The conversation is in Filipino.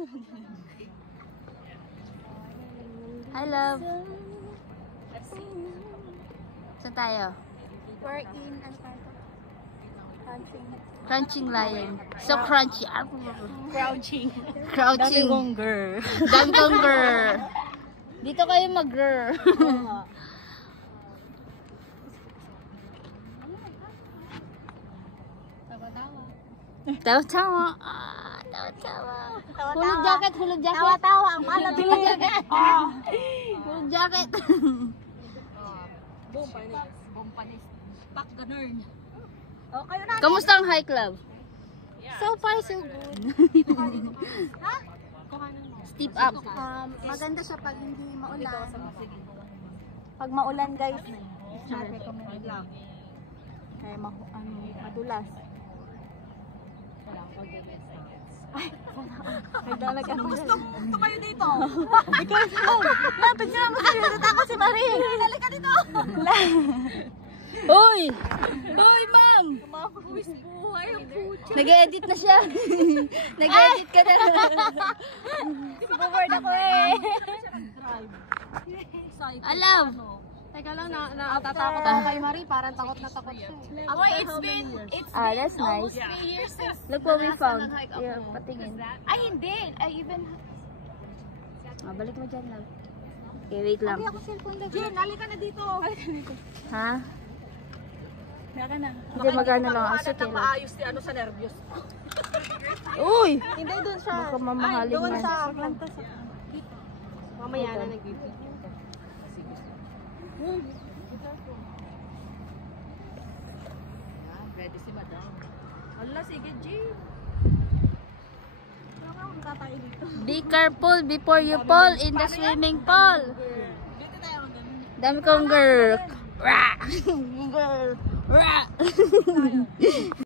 Hi, love. Saan tayo? We're in, ano tayo? Crunching lion. So crunchy. Crouching. Crouching. Dangonger. Dito kayo mag-ger. Tawa-tawa. Tawa-tawa. Hulog jacket, hulog jacket. Tawa-tawa, ang malam. Hulog jacket. Hulog jacket. Boom panis. Back ganun. Oh, kayo na. Kamusta ang hike, love? So far, so good. Ha? Steep up. Maganda siya pag hindi maulan. Pag maulan, guys, it's not recommended lang. Kaya madulas. Ay, gusto mo tumayo dito. Because lapit siya mo sa'yo. Natakot si Marie. Halika dito. Hoy! Hoy, ma'am! Nag-edit na siya. Nag-edit ka na. Bored ako eh. Alam! Teka lang, natatakot ako kay Marie. Parang takot na takot siya. Ako, it's been That's nice. 3 years since Look what we found. Yeah, patingin. ay, hindi. I even... Balik mo dyan, love. Okay, wait lang. Ako cellphone lang. Jen, halika na dito. Ha? Halika na. Hindi, magano lang. Aso kailan. Maayos si ano sa nervyos. Uy! Hindi, doon siya. Baka mamahalin doon yan. sa plantas. Mamaya na nag-ibig. Ready si madam. Hala, sige, G. Be careful before you fall in the swimming pool. Dami kong girl.